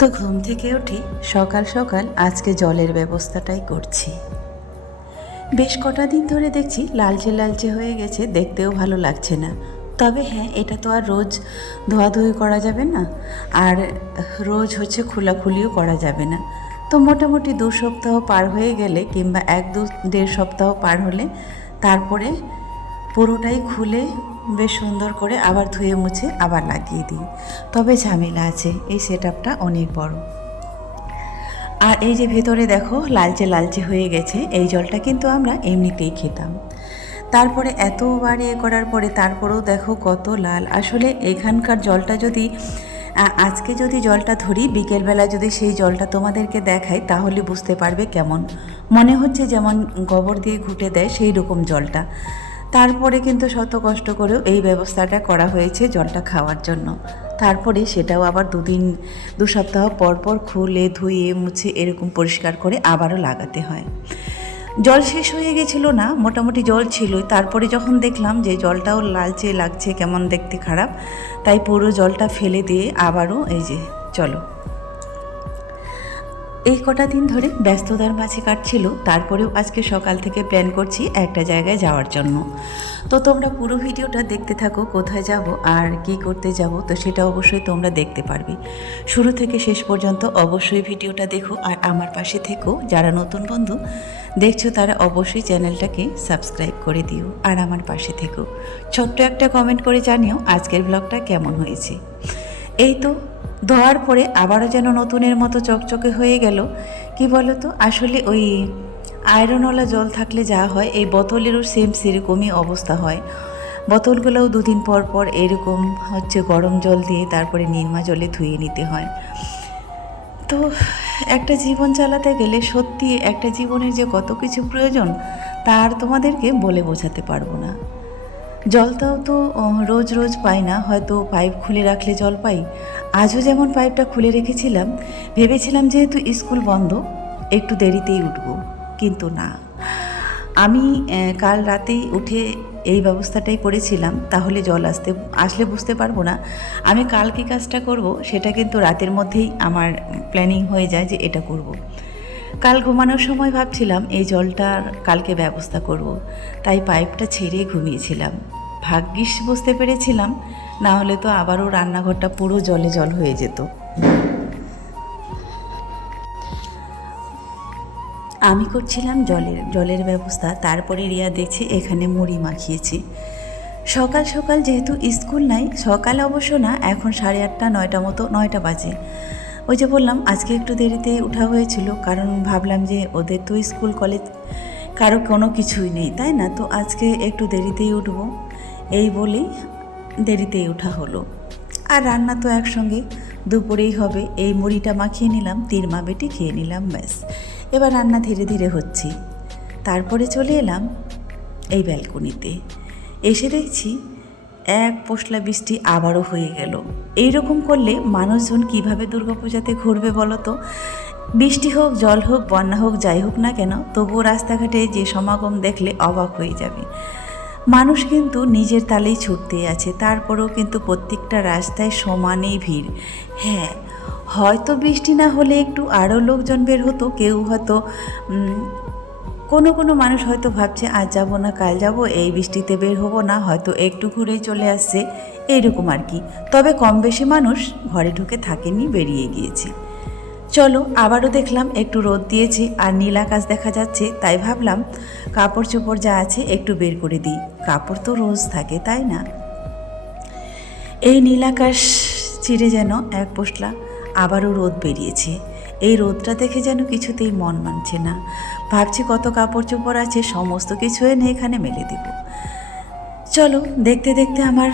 তো ঘুম থেকে উঠে, সকাল সকাল আজকে জলের ব্যবস্থাটাই করছি। বেশ কটা দিন ধরে দেখছি লালচে লালচে হয়ে গেছে, দেখতেও ভালো লাগছে না। তবে হ্যাঁ এটা তো আর রোজ ধোয়াধুয়ি করা যাবে না, আর রোজ হচ্ছে খোলাখুলিও করা যাবে না। তো মোটামুটি দু সপ্তাহ পার হয়ে গেলে কিংবা এক দু দেড় সপ্তাহ পার হলে তারপরে পুরোটাই খুলে বেশ সুন্দর করে আবার ধুয়ে মুছে আবার লাগিয়ে দিই। তবে ঝামেলা আছে, এই সেট অনেক বড়। আর এই যে ভেতরে দেখো, লালচে লালচে হয়ে গেছে, এই জলটা কিন্তু আমরা এমনিতেই খেতাম। তারপরে এতবার ইয়ে করার পরে তারপরেও দেখো কত লাল। আসলে এখানকার জলটা যদি আজকে যদি জলটা ধরি, বিকেলবেলা যদি সেই জলটা তোমাদেরকে দেখাই, তাহলে বুঝতে পারবে কেমন। মনে হচ্ছে যেমন গোবর দিয়ে ঘুটে দেয় সেই রকম জলটা। তারপরে কিন্তু শত কষ্ট করেও এই ব্যবস্থাটা করা হয়েছে জলটা খাওয়ার জন্য। তারপরে সেটাও আবার দুদিন, দু সপ্তাহ পর পর খুলে, ধুয়ে, মুছে এরকম পরিষ্কার করে আবারও লাগাতে হয়। জল শেষ হয়ে গেছিল না, মোটামুটি জল ছিলই। তারপরে যখন দেখলাম যে জলটাও লালচে লাগছে, কেমন দেখতে খারাপ, তাই পুরো জলটা ফেলে দিয়ে আবারও এই যে, চলো। এই কটা দিন ধরে ব্যস্ততার মাঝে কাটছিল, তারপরেও আজকে সকাল থেকে প্ল্যান করছি একটা জায়গায় যাওয়ার জন্য। তো তোমরা পুরো ভিডিওটা দেখতে থাকো, কোথায় যাব আর কি করতে যাব, তো সেটা অবশ্যই তোমরা দেখতে পারবে। শুরু থেকে শেষ পর্যন্ত অবশ্যই ভিডিওটা দেখো আর আমার পাশে থেকো। যারা নতুন বন্ধু, দেখছ তারা অবশ্যই চ্যানেলটাকে সাবস্ক্রাইব করে দিও আর আমার পাশে থেকো। ছোট্ট একটা কমেন্ট করে জানিও আজকের ব্লগটা কেমন হয়েছে। এই তো ধোয়ার পরে আবারও যেন নতুনের মতো চকচকে হয়ে গেল। কি বলো তো আসলে ওই আয়রনওয়ালা জল থাকলে যা হয়, এই বোতলেরও সেম সেরকমই অবস্থা হয়। বোতলগুলোও দুদিন পর পর এরকম হচ্ছে গরম জল দিয়ে তারপরে নির্মা জলে ধুয়ে নিতে হয়। তো একটা জীবন চালাতে গেলে সত্যি একটা জীবনের যে কত কিছু প্রয়োজন, তা আর তোমাদেরকে বলে বোঝাতে পারব না। জলটাও তো রোজ রোজ পাই না। হয়তো পাইপ খুলে রাখলে জল পাই। আজও যেমন পাইপটা খুলে রেখেছিলাম, ভেবেছিলাম যেহেতু স্কুল বন্ধ, একটু দেরিতেই উঠব। কিন্তু না। আমি কাল রাতেই উঠে এই ব্যবস্থাটাই করেছিলাম, তাহলে জল আসতে, আসলে বুঝতে পারব না। আমি কাল কী কাজটা করব, সেটা কিন্তু রাতের মধ্যেই আমার প্ল্যানিং হয়ে যায় যে এটা করব। কাল ঘুমানোর সময় ভাবছিলাম এই জলটার কালকে ব্যবস্থা করব। তাই পাইপটা ছেড়ে ঘুমিয়েছিলাম। ভাগ্যিস বুঝতে পেরেছিলাম, না হলে তো আবারও রান্নাঘরটা পুরো জলে জল হয়ে যেত। আমি করছিলাম জলের জলের ব্যবস্থা, তারপরে রিয়া দেখছি এখানে মুড়ি মাখিয়েছি। সকাল সকাল যেহেতু স্কুল নাই, সকাল অবশ্য না, এখন সাড়ে আটটা, নয়টা মতো, নয়টা বাজে। ওই যে বললাম, আজকে একটু দেরিতে ওঠা হয়েছিল, কারণ ভাবলাম যে ওদের তো স্কুল কলেজ কারও কোনো কিছুই নেই, তাই না? তো আজকে একটু দেরিতেই উঠবো। এই বলেই দেরিতেই ওঠা হলো। আর রান্না তো একসঙ্গে, দুপুরেই হবে। এই মুড়িটা মাখিয়ে নিলাম তিরমা বেটে খেয়ে নিলাম, ব্যাস। এবার রান্না ধীরে ধীরে হচ্ছে। তারপরে চলে এলাম এই ব্যালকনিতে। এসে দেখছি এক পোশলা বৃষ্টি আবারও হয়ে গেল। এই রকম করলে মানুষজন কীভাবে দুর্গাপূজাতে ঘুরবে বলো তো? বৃষ্টি হোক, জল হোক, বন্যা হোক, যাই হোক না কেন, তবুও রাস্তাঘাটে যে সমাগম দেখলে অবাক হয়ে যাবে। মানুষ কিন্তু নিজের তালেই ছুটতে আছে, তারপরেও কিন্তু প্রত্যেকটা রাস্তায় সমানেই ভিড়। হ্যাঁ হয়তো বৃষ্টি না হলে একটু আরও লোকজন বের হতো, কেউ হয়তো কোনো কোনো মানুষ হয়তো ভাবছে, আজ যাব না, কাল যাব, এই বৃষ্টিতে বের হব না। হয়তো একটু ঘুরেই চলে আসছে, এইরকম আর কি। তবে কম বেশি মানুষ ঘরে ঢুকে থাকেনি, বেরিয়ে গিয়েছে। চলো, আবারও দেখলাম একটু রোদ দিয়েছে আর নীল আকাশ দেখা যাচ্ছে, তাই ভাবলাম কাপড় চোপড় যা আছে একটু বের করে দিই। কাপড় তো রোজ থাকে, তাই না? এই নীল আকাশ চিরে যেন এক পোশলা আবারও রোদ বেরিয়েছে। এই রোদটা দেখে যেন কিছুতেই মন মানছে না। ভাবছি কত কাপড় চোপড় আছে, সমস্ত কিছু এনে এখানে মেলে দিব। চলো, দেখতে দেখতে আমার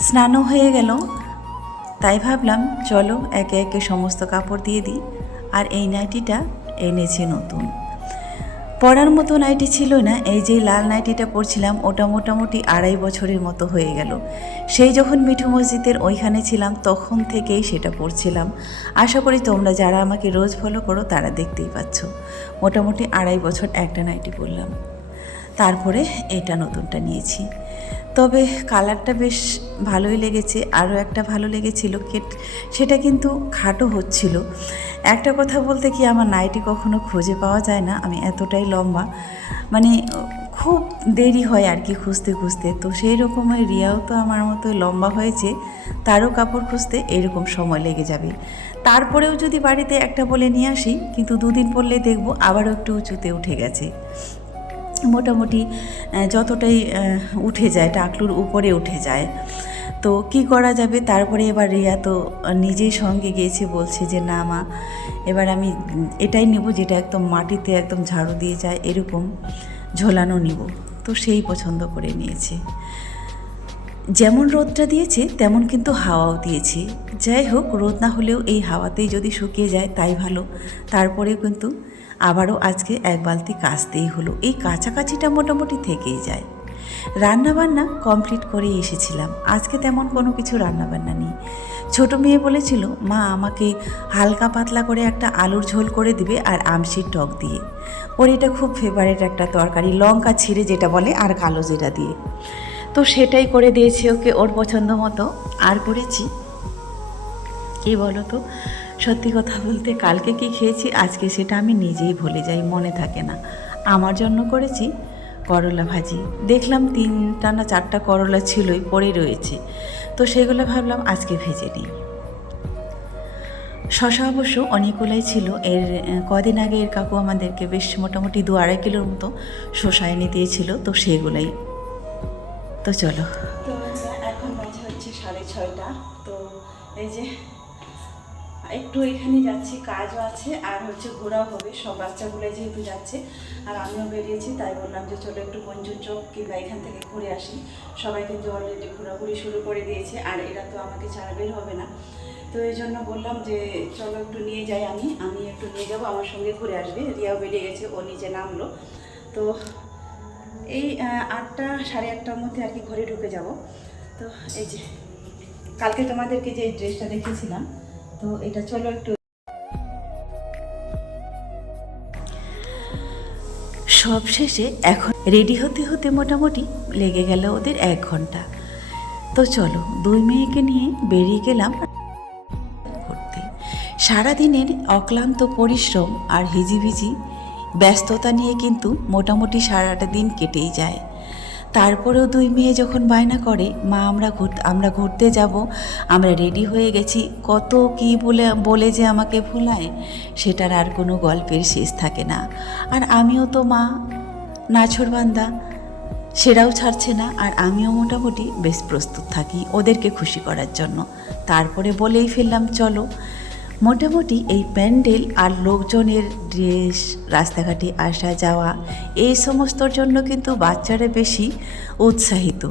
স্নানও হয়ে গেল। তাই ভাবলাম, চলো একে একে সমস্ত কাপড় দিয়ে দিই। আর এই নাইটিটা এনেছে নতুন। পরার মতো নাইটি ছিল না, এই যে লাল নাইটিটা পরছিলাম ওটা মোটামুটি আড়াই বছরের মতো হয়ে গেল। সেই যখন মিঠু মসজিদের ওইখানে ছিলাম, তখন থেকেই সেটা পরছিলাম। আশা করি তোমরা যারা আমাকে রোজ ফলো করো, তারা দেখতেই পাচ্ছ। মোটামুটি আড়াই বছর একটা নাইটি পরলাম। তারপরে এটা নতুনটা নিয়েছি। তবে কালারটা বেশ ভালোই লেগেছে, আরও একটা ভালো লেগেছিল। কেট, সেটা কিন্তু খাটো হচ্ছিল। একটা কথা বলতে কি, আমার নাইটি কখনো খুঁজে পাওয়া যায় না, আমি এতটাই লম্বা। মানে খুব দেরি হয় আর কি খুঁজতে খুঁজতে। তো সেই রকমের রিয়াও তো আমার মতো লম্বা হয়েছে, তারও কাপড় খুঁজতে এরকম সময় লেগে যাবে। তারপরেও যদি বাড়িতে একটা বলে নিয়ে আসি, কিন্তু দুদিন পরলে দেখব আবারও একটু উঁচুতে উঠে গেছে। মোটামুটি যতটাই উঠে যায়, টাকলুর উপরে উঠে যায়। তো কি করা যাবে? তারপরে এবার রিয়া তো নিজেই সঙ্গে গিয়েছে, বলছে যে, না মা, এবার আমি এটাই নেব যেটা একদম মাটিতে একদম ঝাড়ু দিয়ে যায়, এরকম ঝোলানো নিব। তো সেই পছন্দ করে নিয়েছে। যেমন রোদটা দিয়েছে, তেমন কিন্তু হাওয়াও দিয়েছে। যাই হোক, রোদ না হলেও এই হাওয়াতেই যদি শুকিয়ে যায়, তাই ভালো। তারপরেও কিন্তু আবারও আজকে এক বালতি কাচতেই হলো। এই কাছাকাছিটা মোটামুটি থেকেই যায়। রান্নাবান্না কমপ্লিট করে এসেছিলাম। আজকে তেমন কোনো কিছু রান্নাবান্না নেই। ছোট মেয়ে বলেছিল, মা, আমাকে হালকা পাতলা করে একটা আলুর ঝোল করে দিবে আর আমশির টক দিয়ে। ওর এটা খুব ফেভারেট একটা তরকারি, লঙ্কা ছিঁড়ে যেটা বলে আর কালো যেটা দিয়ে। তো সেটাই করে দিয়েছি ওকে ওর পছন্দ মতো। আর করেছি। কি বলো তো সত্যি কথা বলতে কালকে কি খেয়েছি, আজকে সেটা আমি নিজেই ভুলে যাই, মনে থাকে না। আমার জন্য করেছি করলা ভাজি। দেখলাম তিনটা না চারটা করলা ছিলই, পড়ে রয়েছে। তো সেগুলো ভাবলাম আজকে ভেজে নিই। শশা অবশ্য অনেকগুলাই ছিল। এর কদিন আগে এর কাকু আমাদেরকে বেশ মোটামুটি দু আড়াই কিলোর মতো শশা এনে দিয়েছিল, তো সেগুলাই। তো চলো। এখন বাজে হচ্ছে সাড়ে ছয়টা। তো এই যে একটু এখানে যাচ্ছি, কাজও আছে, আর হচ্ছে ঘোরাও হবে। সব বাচ্চাগুলো যেহেতু যাচ্ছে, আর আমিও বেরিয়েছি, তাই বললাম যে চলো একটু কঞ্চুর চোখ কিংবা এখান থেকে ঘুরে আসি। সবাই কিন্তু অলরেডি ঘোরাঘুরি শুরু করে দিয়েছে, আর এরা তো আমাকে ছাড়া বের হবে না। তো এই জন্য বললাম যে চলো একটু নিয়ে যাই আমি আমি একটু নিয়ে যাব, আমার সঙ্গে ঘুরে আসবে। রিয়াও বেরিয়ে গেছে, ও নিচে নামলো। তো এই আটটা, সাড়ে আটটার মধ্যে আর কি ঘরে ঢুকে যাব। তো এই যে, কালকে তোমাদেরকে যে ড্রেসটা দেখেছিলাম তো এটা চলো একটু সব শেষে এখন রেডি হতে হতে মোটামুটি লেগে গেল ওদের এক ঘণ্টা। তো চলো, দুই মেয়েকে নিয়ে বেরিয়ে গেলাম করতে সারাদিনের অক্লান্ত পরিশ্রম আর হিজিবিজি, ব্যস্ততা নিয়ে কিন্তু মোটামুটি সারাটা দিন কেটেই যায়। তারপরেও দুই মেয়ে যখন বায়না করে, মা, আমরা ঘুরতে আমরা ঘুরতে যাব, আমরা রেডি হয়ে গেছি, কত কি বলে বলে যে আমাকে ভোলায়, সেটার আর কোনো গল্পের শেষ থাকে না। আর আমিও তো মা নাছরবান্দা সেটাও ছাড়ছে না, আর আমিও মোটামুটি বেশ প্রস্তুত থাকি ওদেরকে খুশি করার জন্য। তারপরে বলেই ফেললাম, চলো। মোটামুটি এই প্যান্ডেল আর লোকজনের ড্রেস রাস্তাঘাটে আসা যাওয়া, এই সমস্তর জন্য কিন্তু বাচ্চারা বেশি উৎসাহিত।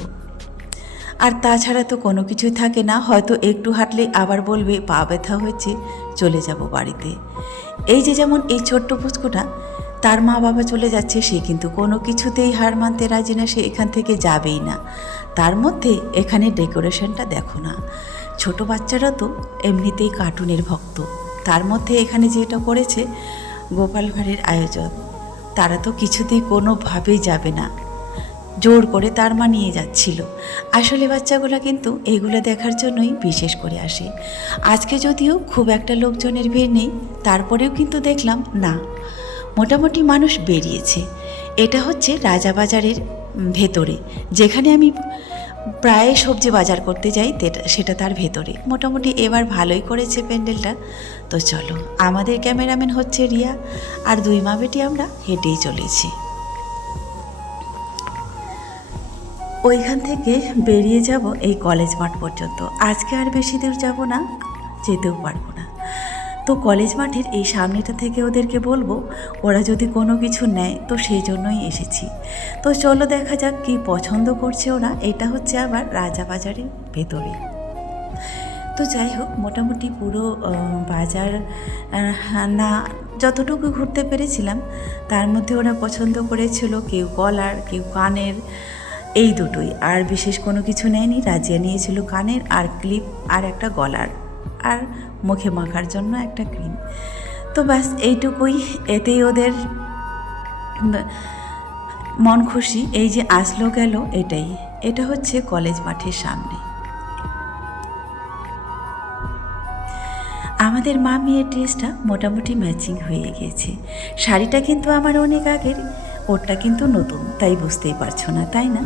আর তাছাড়া তো কোনো কিছুই থাকে না, হয়তো একটু হাঁটলে আবার বলবে, পা ব্যথা হয়েছে, চলে যাব বাড়িতে। এই যে যেমন এই ছোট্ট পুচকুটা, তার মা বাবা চলে যাচ্ছে, সে কিন্তু কোনো কিছুতেই হার মানতে রাজি না, সে এখান থেকে যাবেই না। তার মধ্যে এখানে ডেকোরেশনটা দেখো না। ছোট বাচ্চারা তো এমনিতেই কার্টুনের ভক্ত। তার মধ্যে এখানে যেটা করেছে, গোপাল ভাঁড়ের আয়োজন। তারা তো কিছুতেই কোনোভাবেই যাবে না। জোর করে তার মা নিয়ে যাচ্ছিল। আসলে বাচ্চাগুলো কিন্তু এগুলো দেখার জন্যই বিশেষ করে আসে। আজকে যদিও খুব একটা লোকজনের ভিড় নেই, তারপরেও কিন্তু দেখলাম, না, মোটামুটি মানুষ বেরিয়েছে। এটা হচ্ছে রাজাবাজারের ভেতরে, যেখানে আমি প্রায় সবজি বাজার করতে যাই সেটা তার ভেতরে মোটামুটি এবার ভালোই করেছে প্যান্ডেলটা। তো চলো, আমাদের ক্যামেরাম্যান হচ্ছে রিয়া, আর দুই মা বেটি আমরা হেঁটেই চলেছি। ওইখান থেকে বেরিয়ে যাব এই কলেজ মাঠ পর্যন্ত। আজকে আর বেশি দূর যাব না, যেতেও পারব না। তো কলেজ মাঠের এই সামনেটা থেকে ওদেরকে বলব, ওরা যদি কোনো কিছু নেয়, তো সেই জন্যই এসেছি। তো চলো দেখা যাক কি পছন্দ করছে ওরা। এটা হচ্ছে আবার রাজাবাজারের ভেতরে। তো যাই হোক, মোটামুটি পুরো বাজার না, যতটুকু ঘুরতে পেরেছিলাম, তার মধ্যে ওরা পছন্দ করেছিল কেউ গলার কেউ কানের, এই দুটোই। আর বিশেষ কোনো কিছু নেয়নি, রাজিয়া নিয়েছিল কানের আর ক্লিপ আর একটা গলার। আর মুখে মাখার জন্য একটা ক্রিম তো ব্যাস, এইটুকুই। এতেই ওদের মন খুশি। এই যে আসলো গেল এটাই। এটা হচ্ছে কলেজ মাঠের সামনে। আমাদের মা মেয়ের ড্রেসটা মোটামুটি ম্যাচিং হয়ে গিয়েছে। শাড়িটা কিন্তু আমার অনেক আগের, ওরটা কিন্তু নতুন, তাই বুঝতেই পারছ না, তাই না?